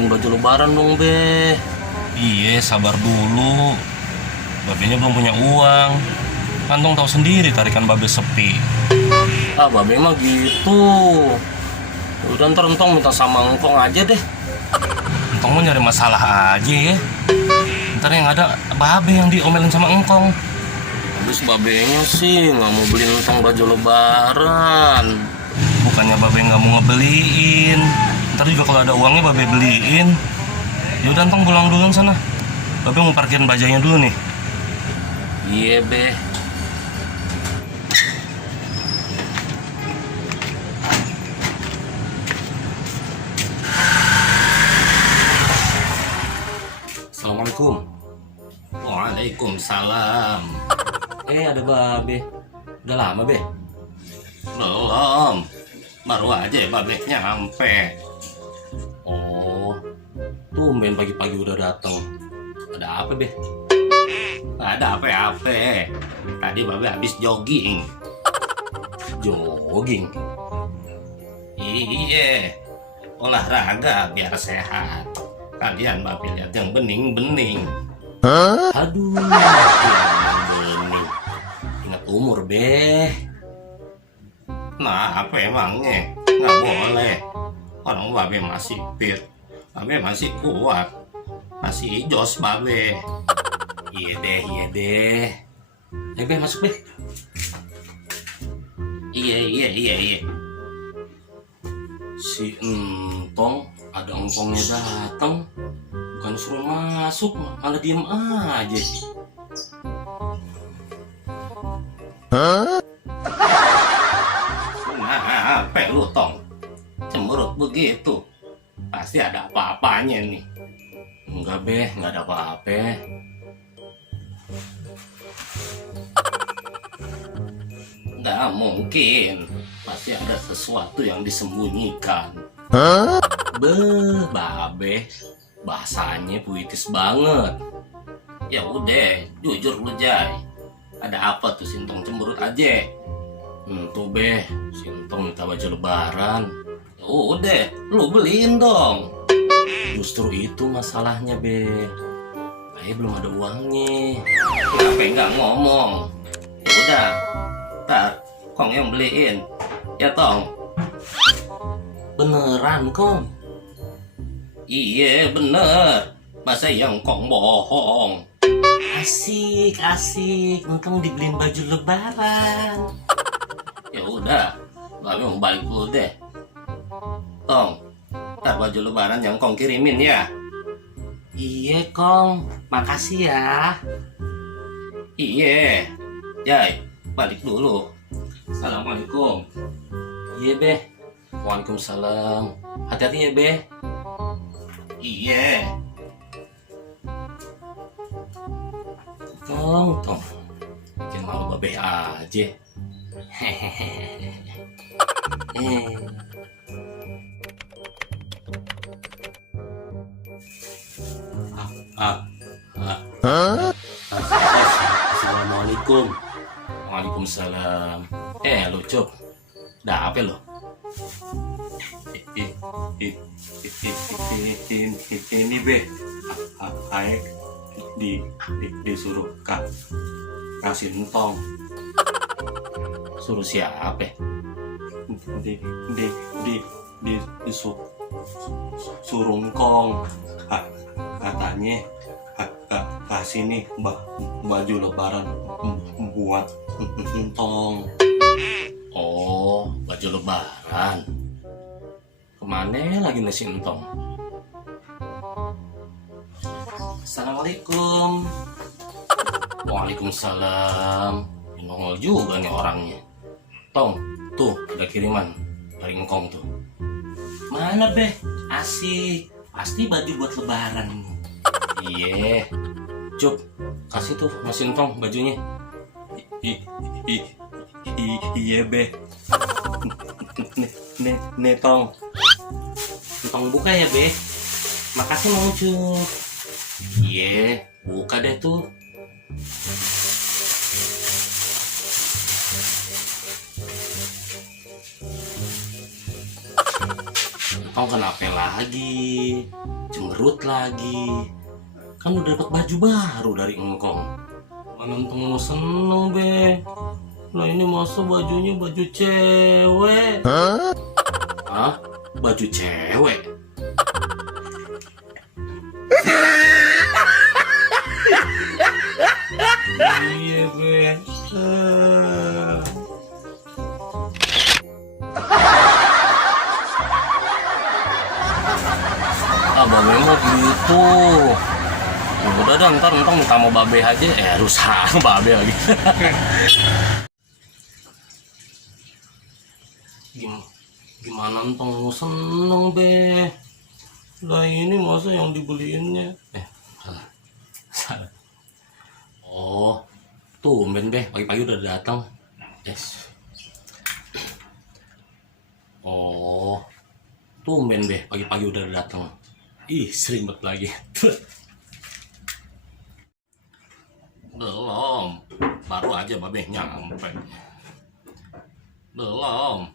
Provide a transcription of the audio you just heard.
beliin baju lebaran dong, Be. Iya, sabar dulu. Babenya belum punya uang. Kantong tahu sendiri tarikan babe sepi. Ah, Babe mah gitu. Udah ntar entong minta sama engkong aja deh. Entong mau nyari masalah aja ya. Ntar yang ada babe yang diomelin sama engkong. Habis babenya sih nggak mau beliin entong baju lebaran. Bukannya babe nggak mau ngebeliin. Ntar juga kalau ada uangnya babe beliin. Yaudah entong pulang dulu sana. Babe mau parkirin bajanya dulu nih. Iya, Be. Assalamualaikum. Waalaikumsalam. Ada Babe. Udah lama, Be? Belum. Baru aja babe nyampe. Oh, tumben pagi-pagi udah datang. Ada apa, Be? Ada apa-apa. Tadi babe habis jogging. Jogging. Iya. Olahraga biar sehat. Kalian babe lihat yang bening-bening. Aduh, yang bening. Ingat umur, Be. Nah, apa emangnya? Nggak boleh. Orang babe masih fit. Babe masih kuat. Masih jos babe. Iya deh. Be, masuk, Be. Iya. Si Entong, ada engkongnya datang. Bukan suruh masuk, malah diem aja. Nah, apa lu Tong? Cemberut begitu. Pasti ada apa-apanya nih. Enggak, Be, nggak ada apa-apa. Nggak mungkin. Pasti ada sesuatu yang disembunyikan. Beh, Babe, bahasanya puitis banget. Ya udah, jujur lu Jay. Ada apa tuh Sintong cemberut aja? Tuh, Be, si Entong minta baju lebaran. Ya udah, lu beliin dong. Justru itu masalahnya, Be. Saya belum ada uangnya. Kenapa nggak ngomong? Ya udah, ntar Kong yang beliin. Ya Tong. Beneran, Kong? Iya bener. Masa yang Kong bohong? Asik. Entong dibeliin baju lebaran. Ya udah, Babe mau balik dulu deh. Tong, ntar baju lebaran yang Kong kirimin ya. Iya, Kong. Makasih ya. Iya, Jai, balik dulu. Assalamualaikum. Iya, Be. Waalaikumsalam. Hati-hati ya, Be. Iya. Tong. Bikin malu Babe aja. Hehehe. Assalamualaikum. Waalaikumsalam. Lu Cuk. Ada apa lo? Ini, Be. Aik disuruh kasih entong. Suruh siapa? Disuruh engkong. Katanya kasih nih baju lebaran buat entong. Oh, baju lebaran. Kemana lagi nasi entong? Assalamualaikum. Waalaikumsalam. Nongol juga nih orangnya. Tong, tuh ada kiriman dari engkong tuh. Mana, Be? Asik. Pasti baju buat lebaran ini. Iya. Cup, kasih tuh Mas Entong bajunya. Iya, Be. Nih, Tong. Entong buka ya, Be. Makasih, Mang Cup. Iya, buka deh tuh. Entong kenapa lagi? cemberut lagi. Kan udah dapat baju baru dari engkong. Mana entong mau seneng be. Nah ini masa bajunya baju cewek. Hah? Baju cewek? Iya be. Babe mau gitu. Ya udah dah, ntar entong minta mau babe aja. Rusak babe lagi. Gimana entong seneng be. Lah ini masa yang dibeliinnya salah. Oh, tumben be, pagi-pagi udah datang. Yes. Oh, tumben be, pagi-pagi udah datang. Ih, seribet lagi. Belum, baru aja babe nyampe. Belum.